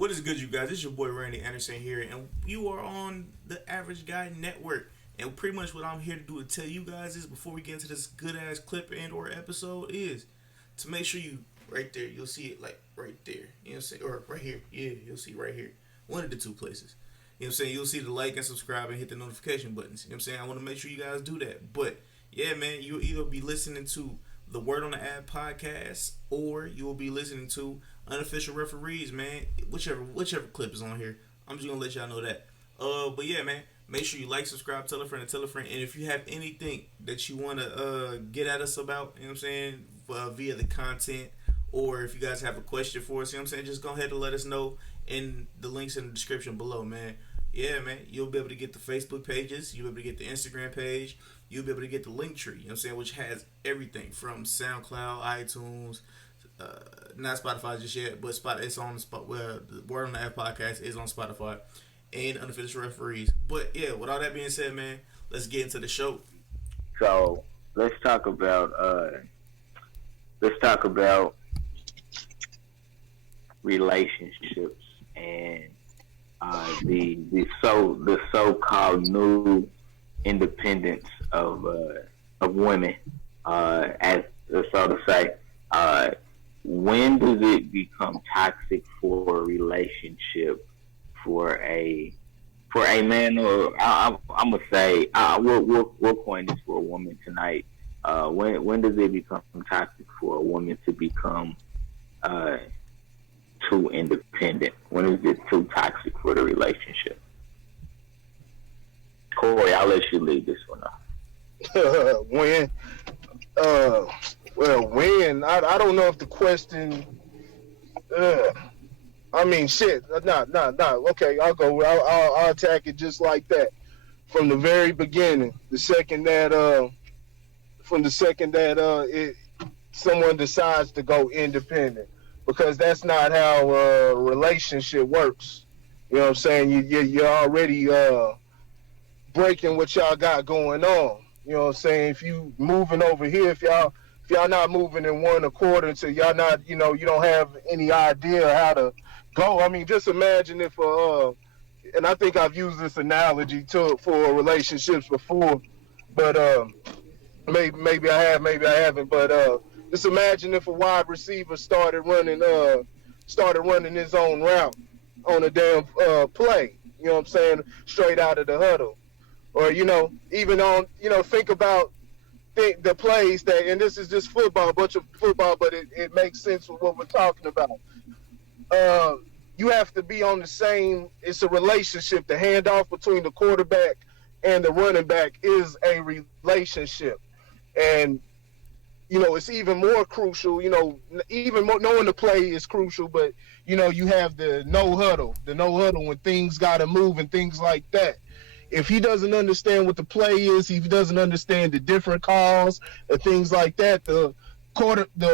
What is good, you guys? It's your boy Randy Anderson here, and you are on the Average Guy Network. And pretty much what I'm here to do to tell you guys is, before we get into this good ass clip and or episode, is to make sure you right there. You'll see it like right there. You know what I'm saying? Or right here. Yeah, you'll see right here. One of the two places. You know what I'm saying? You'll see the like and subscribe and hit the notification buttons. You know what I'm saying? I want to make sure you guys do that. But yeah, man, you'll either be listening to the Word on the Ad podcast, or you will be listening to Unofficial Referees, man. Whichever clip is on here, I'm just gonna let y'all know that. But yeah, man, make sure you like, subscribe, tell a friend, and tell a friend. And if you have anything that you wanna get at us about, you know what I'm saying, via the content, or if you guys have a question for us, you know what I'm saying, just go ahead and let us know in the links in the description below, man. Yeah, man, you'll be able to get the Facebook pages, you'll be able to get the Instagram page, you'll be able to get the link tree, you know what I'm saying, which has everything from SoundCloud, iTunes, not Spotify just yet, but it's on the spot where the Word on the App podcast is on Spotify and Unofficial Referees. But yeah, with all that being said, man, let's get into the show. So let's talk about relationships and the so called new independence of women, as so to say. When does it become toxic for a relationship for a man, or I'm gonna say we'll coin this for a woman tonight. When does it become toxic for a woman to become too independent? When is it too toxic for the relationship? Corey, I'll let you lead this one off. When? When? I don't know if the question. I mean, shit. Nah. Okay, I'll go. I'll attack it just like that from the very beginning. From the second that someone decides to go independent, because that's not how a relationship works. You know what I'm saying? You're already breaking what y'all got going on. You know what I'm saying? If you moving over here, if y'all not moving in one accord until y'all not, you don't have any idea how to go. I mean, just imagine if and I think I've used this analogy for relationships before, but maybe I have, maybe I haven't. But just imagine if a wide receiver started running his own route on a damn play. You know what I'm saying? Straight out of the huddle, or even on think about the plays that, and this is just football, a bunch of football, but it makes sense with what we're talking about. You have to be on the same. It's a relationship. The handoff between the quarterback and the running back is a relationship, and it's even more crucial. Even more knowing the play is crucial, but you have the no huddle when things got to move and things like that. If he doesn't understand what the play is, if he doesn't understand the different calls and things like that, the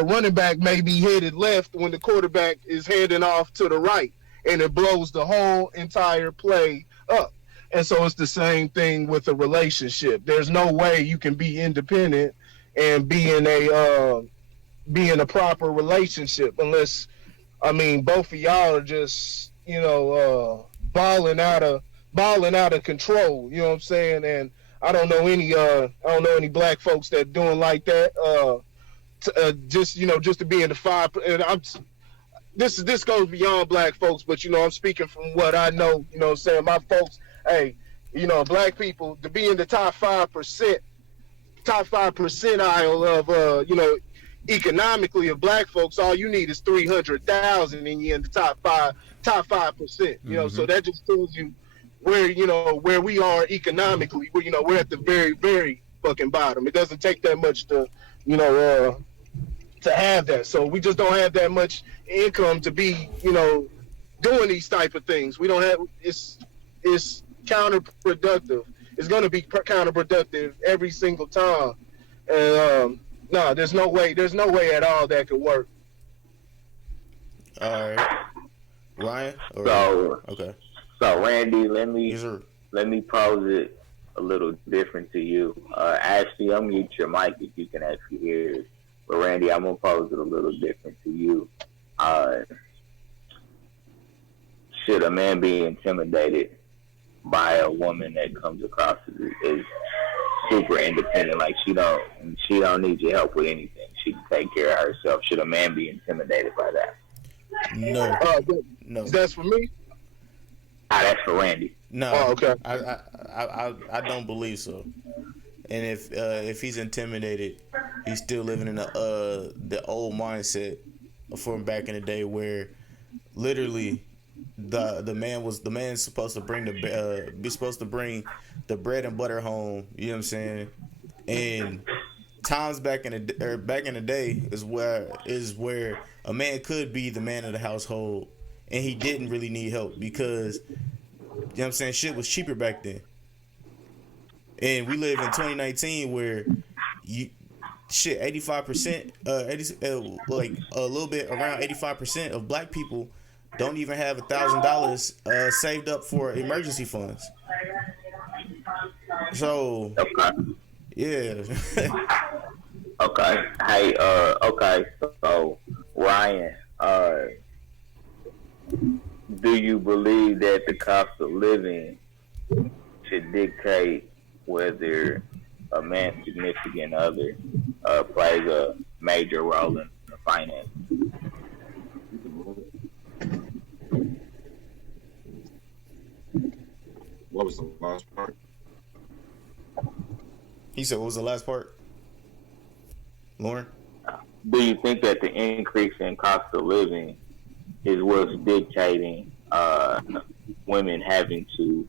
running back may be headed left when the quarterback is heading off to the right, and it blows the whole entire play up. And so it's the same thing with a relationship. There's no way you can be independent and be in a proper relationship unless, both of y'all are just balling out of control. You know what I'm saying? And I don't know any black folks that doing like that. Just to be in the five. And this goes beyond black folks, but I'm speaking from what I know. You know what I'm saying? My folks, hey, black people, to be in the top 5% percentile of economically of black folks, all you need is 300,000 and you're in the top 5%. So that just tells you where we are economically. We're at the very, very fucking bottom. It doesn't take that much to have that. So we just don't have that much income to be doing these type of things. We don't have. It's counterproductive. It's going to be counterproductive every single time. And no, there's no way at all that could work. All right, Ryan. Okay. So Randy, let me pose it a little different to you. Ashley, I'll mute your mic if you can actually hear it. But Randy, I'm gonna pose it a little different to you. should a man be intimidated by a woman that comes across as super independent? Like she don't need your help with anything. She can take care of herself. Should a man be intimidated by that? No, no. That's for me. That's for Randy. No, Oh, okay. I don't believe so. And if he's intimidated, he's still living in the old mindset from back in the day where literally the man's supposed to bring the bread and butter home. You know what I'm saying? And times back in the day is where a man could be the man of the household and he didn't really need help because you know what I'm saying, shit was cheaper back then. And we live in 2019 where 85%, like a little bit around 85% of black people don't even have $1,000 saved up for emergency funds. So, okay. Yeah. Okay. Hey, okay. So, Ryan, do you believe that the cost of living should dictate whether a man's significant other plays a major role in the finance? What was the last part? He said, what was the last part? Lauren? Do you think that the increase in cost of living is what's dictating women having to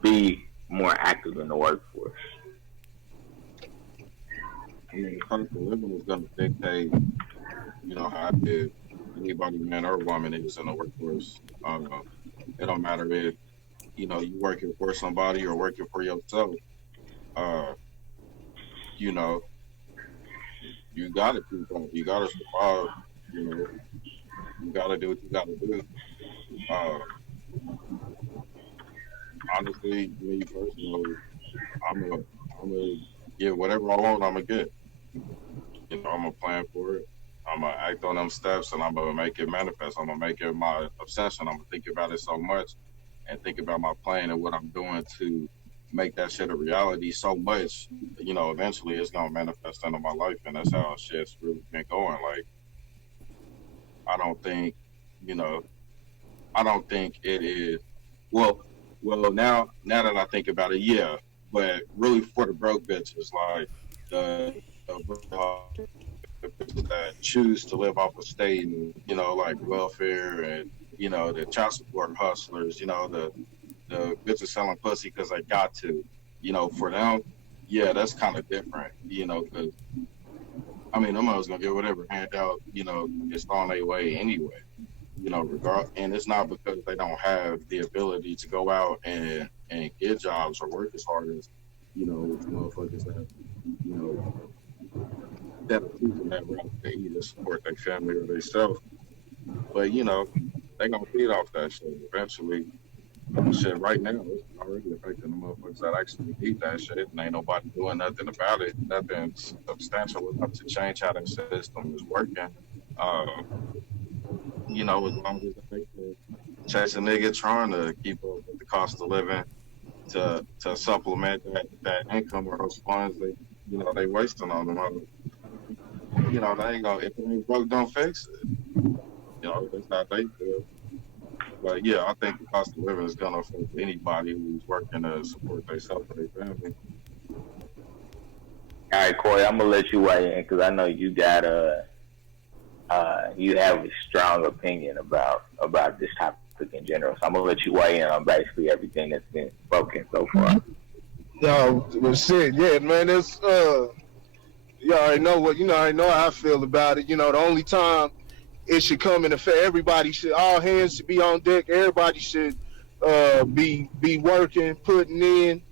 be more active in the workforce? I mean, cost of living is going to dictate, how anybody, man or woman, is in the workforce. It don't matter if, you working for somebody or working for yourself. You got to keep up. You got to survive. You got to do what you got to do. Honestly, me personally, I'm gonna get whatever I want. I'm gonna get. I'm gonna plan for it. I'm gonna act on them steps, and I'm gonna make it manifest. I'm gonna make it my obsession. I'm gonna think about it so much, and think about my plan and what I'm doing to make that shit a reality so much. Eventually it's gonna manifest into my life, and that's how shit's really been going. Like, I don't think it is. Well, now that I think about it, yeah. But really, for the broke bitches, like the that choose to live off of state and like welfare and the child support hustlers, the bitches selling pussy because they got to, for them, yeah, that's kind of different, because them others gonna get whatever handout, it's on their way anyway. And it's not because they don't have the ability to go out and get jobs or work as hard as, motherfuckers that, that are choosing that route. They either support their family or themselves. But, they gonna feed off that shit eventually. Shit, right now, it's already affecting the motherfuckers that actually need that shit, and ain't nobody doing nothing about it. Nothing substantial enough to change how that system is working. As long as they can chase a nigga trying to keep up with the cost of living to supplement that income or those funds they wasting on them. They ain't gonna, if it ain't broke, don't fix it. That's not they feel. But yeah, I think the cost of living is gonna affect anybody who's working to support themselves or their family. All right, Corey, I'm gonna let you weigh in because I know you got you have a strong opinion about this topic in general. So I'm gonna let you weigh in on basically everything that's been spoken so far. Well, shit, yeah, man. It's you already know I know how I feel about it. The only time it should come into effect, everybody should, all hands should be on deck. Everybody should be working, putting in,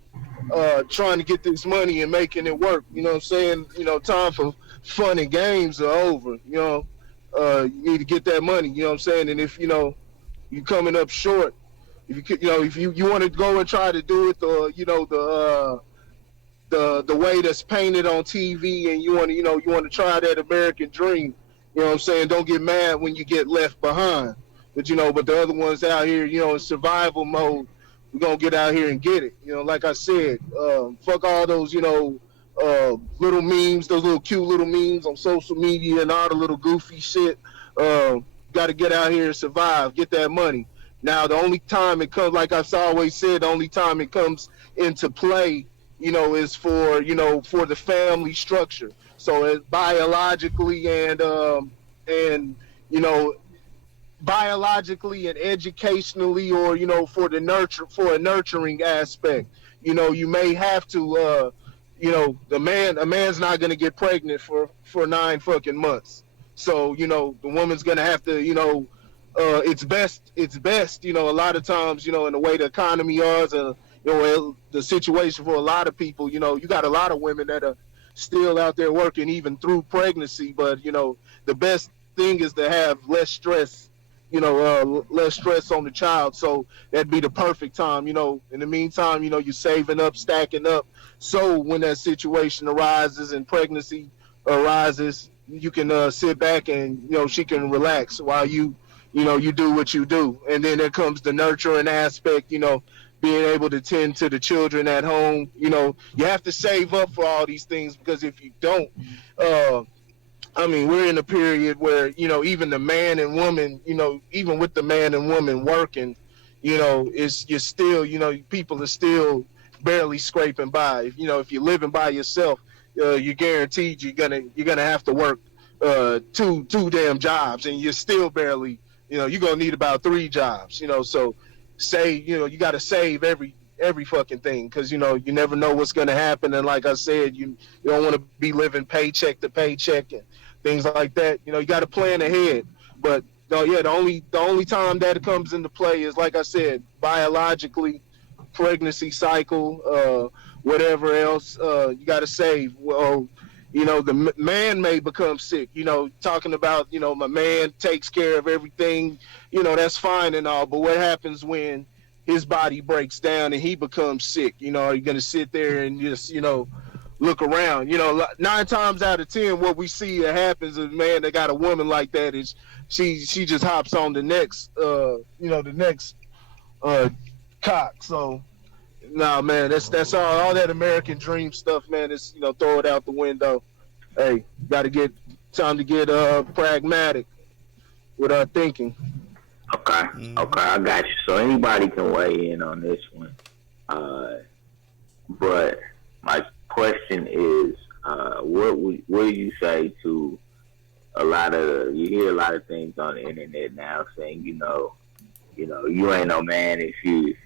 trying to get this money and making it work. You know what I'm saying? Time for fun and games are over. You need to get that money. You know what I'm saying? And if you're coming up short, if you want to go and try to do it the way that's painted on TV, and you want to try that American dream. You know what I'm saying? Don't get mad when you get left behind. But but the other ones out here, in survival mode, we're gonna get out here and get it. Like I said, fuck all those, little memes, those little cute little memes on social media and all the little goofy shit. Got to get out here and survive, get that money. Now, the only time it comes, like I've always said, the only time it comes into play, is for the family structure. So biologically and biologically and educationally, or for a nurturing aspect, you may have to a man's not going to get pregnant for 9 fucking months. So the woman's going to have to it's best a lot of times, in the way the economy is, the situation for a lot of people, you got a lot of women that are still out there working even through pregnancy. But the best thing is to have less stress, less stress on the child. So that'd be the perfect time. In the meantime, you're saving up, stacking up, so when that situation arises and pregnancy arises, you can sit back and she can relax while you do what you do. And then there comes the nurturing aspect, being able to tend to the children at home. You have to save up for all these things, because if you don't, we're in a period where, even the man and woman, even with the man and woman working, you're still, people are still barely scraping by. If you're living by yourself, you're guaranteed you're gonna have to work two damn jobs, and you're still barely, you're gonna need about 3 jobs. So you got to save every fucking thing, because you never know what's gonna happen. And like I said, you don't want to be living paycheck to paycheck and things like that. You got to plan ahead. But the only time that it comes into play is, like I said, biologically, pregnancy cycle, whatever else. You got to save. Well, the man may become sick. Talking about, my man takes care of everything. That's fine and all. But what happens when his body breaks down and he becomes sick? Are you going to sit there and just, look around? 9 times out of 10, what we see that happens is, man, they got a woman like that, is she just hops on the next, the next cock. So, nah, man, that's all that American dream stuff, man. Is throw it out the window. Hey, time to get pragmatic with our thinking. Okay, okay, I got you. So anybody can weigh in on this one, but my question is, what do you say to you hear a lot of things on the internet now saying, you ain't no man if you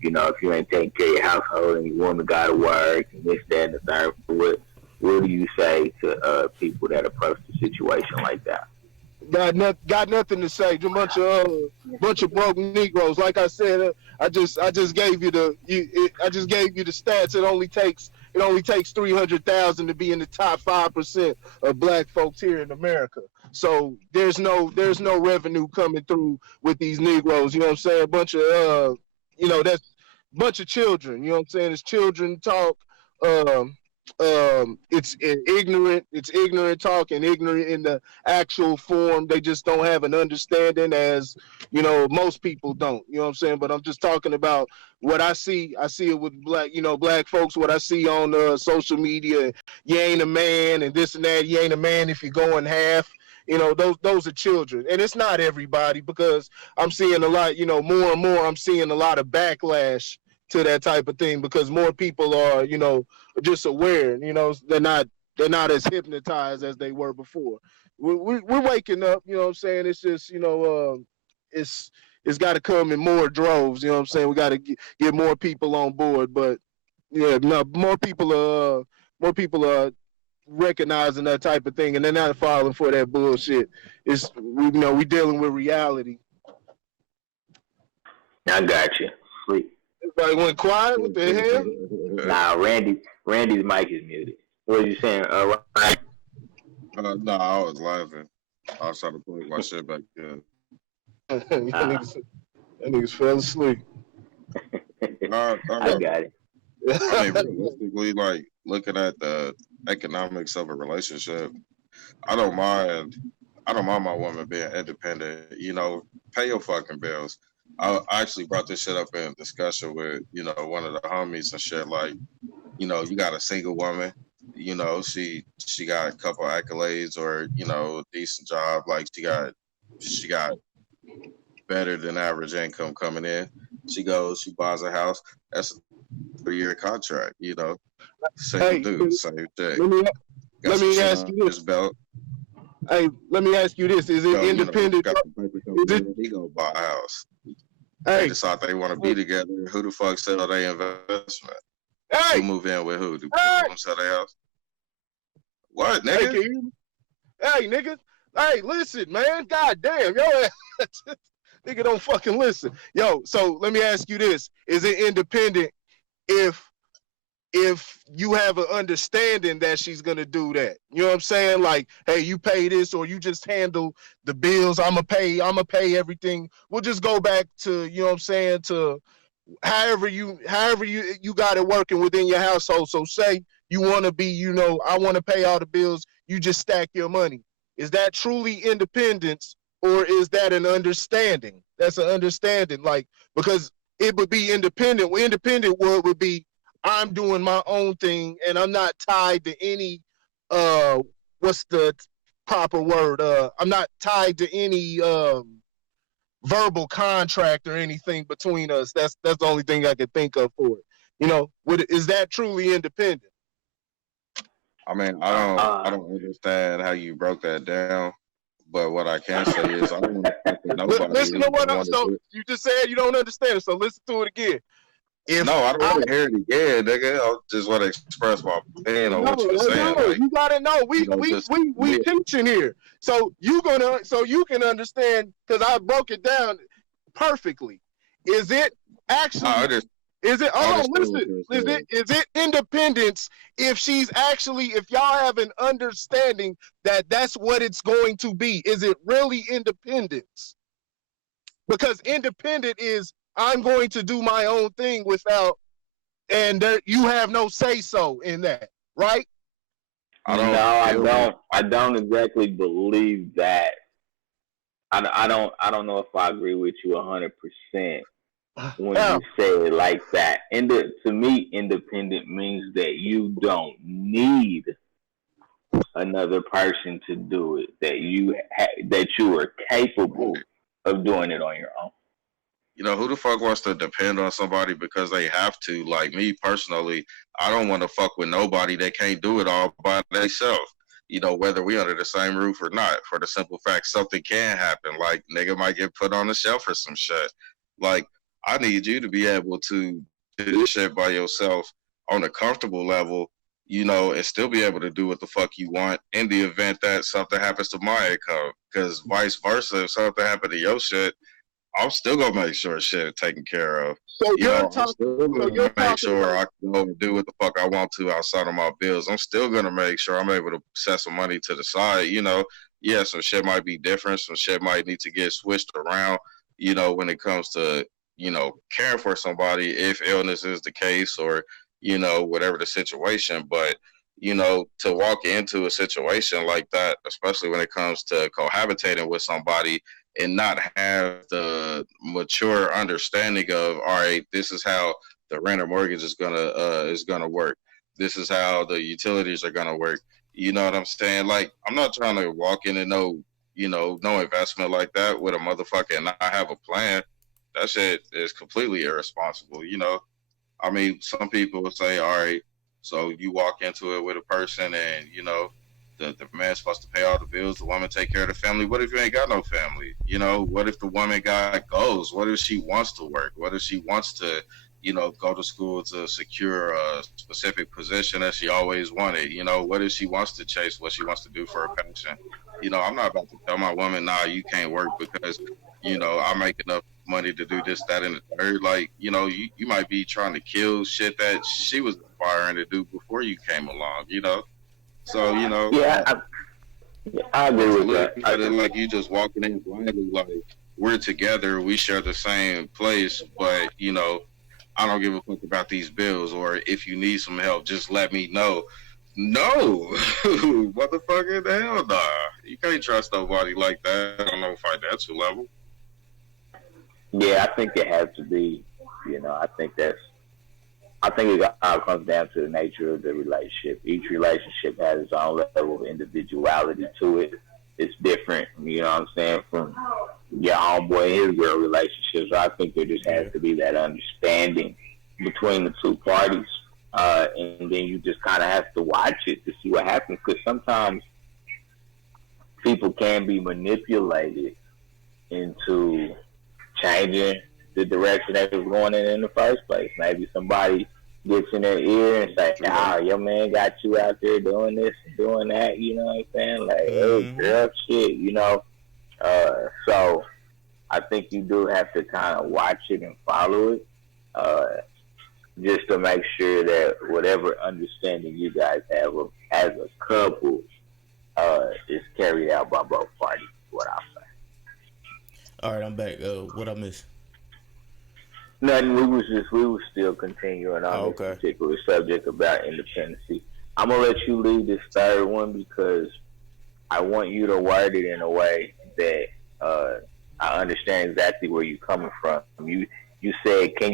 ain't taking care of your household, and your woman got to work and this, that, and the third. What do you say to people that approach the situation like that? Got nothing to say. Just a bunch of broke Negroes. Like I said, I just gave you the stats. It only takes 300,000 to be in the top 5% of black folks here in America. So there's no revenue coming through with these Negroes. You know what I'm saying? A bunch of that's a bunch of children. You know what I'm saying? It's children talk. It's ignorant talk, and ignorant in the actual form. They just don't have an understanding, as most people don't. You know what I'm saying? But I'm just talking about what I see. I see it with black folks. What I see on social media. You ain't a man, and this and that. You ain't a man if you go in half. Those are children. And it's not everybody, because I'm seeing a lot, more and more, I'm seeing a lot of backlash to that type of thing, because more people are, just aware. They're not as hypnotized as they were before. We're waking up. You know what I'm saying? It's just, it's got to come in more droves. You know what I'm saying? We got to get more people on board. But yeah, no, more people are recognizing that type of thing, and they're not falling for that bullshit. It's we dealing with reality. I got you. Sleep. Everybody went quiet. What the hell? Nah, Randy's mic is muted. What are you saying? Right? No, I was laughing. I was trying to put my shit back in. That niggas fell asleep. I got it. I mean, realistically, like, looking at the economics of a relationship, I don't mind I don't mind my woman being independent. Pay your fucking bills. I actually brought this shit up in discussion with one of the homies and shit. Like, you got a single woman. She got a couple accolades or a decent job. Like she got better than average income coming in. She buys a house. That's a 3-year contract. Single Hey, dude, same thing. let me Got let some me shit ask on you his this. belt. Hey, let me ask you this: is it independent? Got the paper Is it? he go buy a house. They Hey, decide they want to be together. Who the fuck sell their investment? Who hey, move in with who? Do hey, them sell their house? What, hey, nigga? can you hear me? Hey, nigga. Hey, listen, man. God damn, yo, nigga, don't fucking listen. Yo, so let me ask you this: is it independent if you have an understanding that she's gonna do that? You know what I'm saying? Like, hey, you pay this, or you just handle the bills. I'ma pay everything. We'll just go back to, you know what I'm saying, to however you got it working within your household. So say you want to be, I want to pay all the bills. You just stack your money. Is that truly independence, or is that an understanding? That's an understanding, like, because it would be independent. Well, independent word would be I'm doing my own thing and I'm not tied to any what's the proper word? I'm not tied to any verbal contract or anything between us. That's the only thing I could think of for it. Is that truly independent? I mean, I don't understand how you broke that down, but what I can say is I don't want to fuck with nobody Listen who to what don't want to so do it. you just said you don't understand it, so listen to it again. If No, I don't want to hear it again, nigga. I just want to express my opinion on what you're saying. Like, you gotta know we just we teaching here, so you can understand because I broke it down perfectly. Is it actually? I just Is it? I Hold on, understand what listen. you're Is saying. it independence if y'all have an understanding that that's what it's going to be? Is it really independence? Because independent is I'm going to do my own thing without, and you have no say so in that, right? I No, don't I feel like don't. I don't exactly believe that. I don't. I don't know if I agree with you 100% when Yeah. you say it like that. To me, independent means that you don't need another person to do it. That you are capable of doing it on your own. who the fuck wants to depend on somebody because they have to? Like me personally, I don't want to fuck with nobody that can't do it all by themselves. Whether we under the same roof or not, for the simple fact something can happen. Like nigga might get put on the shelf or some shit. Like I need you to be able to do this shit by yourself on a comfortable level, and still be able to do what the fuck you want in the event that something happens to my income. Because vice versa, if something happened to your shit, I'm still gonna make sure shit is taken care of. So you're I'm talking. still So you're gonna make talking sure about. I can go and do what the fuck I want to outside of my bills. I'm still gonna make sure I'm able to set some money to the side. Yeah, some shit might be different. Some shit might need to get switched around. When it comes to caring for somebody, if illness is the case, or whatever the situation. But to walk into a situation like that, especially when it comes to cohabitating with somebody and not have the mature understanding of, all right, this is how the rent or mortgage is gonna work. This is how the utilities are gonna work. You know what I'm saying? Like, I'm not trying to walk into no investment like that with a motherfucker and not have a plan. That shit is completely irresponsible. I mean, some people would say, all right, so you walk into it with a person and, the man's supposed to pay all the bills, the woman take care of the family. What if you ain't got no family? What if the woman got goals? What if she wants to work? What if she wants to, go to school to secure a specific position that she always wanted? What if she wants to chase what she wants to do for her passion? I'm not about to tell my woman, nah, you can't work because, I make enough money to do this, that, and the third. Like, you might be trying to kill shit that she was aspiring to do before you came along. So, Yeah, I agree to with look that. at it like you just walking in blindly, like we're together, we share the same place, but I don't give a fuck about these bills, or if you need some help, just let me know. No, motherfucker, the hell nah. You can't trust nobody like that on no financial level. Yeah, I think it has to be. I think it all comes down to the nature of the relationship. Each relationship has its own level of individuality to it. It's different, you know what I'm saying, from your homeboy and his girl relationship. So I think there just has to be that understanding between the two parties. And then you just kind of have to watch it to see what happens. Because sometimes people can be manipulated into changing the direction they was going in the first place. Maybe somebody gets in their ear and say, "Ah, your man got you out there doing this and doing that." You know what I'm saying? Like, hey, girl, shit. So I think you do have to kind of watch it and follow it, just to make sure that whatever understanding you guys have as a couple is carried out by both parties. What I'll say. All right, I'm back. What I missed? Nothing. We was still continuing on this particular subject about independency. I'm gonna let you lead this third one because I want you to word it in a way that I understand exactly where you're coming from. You said, "Can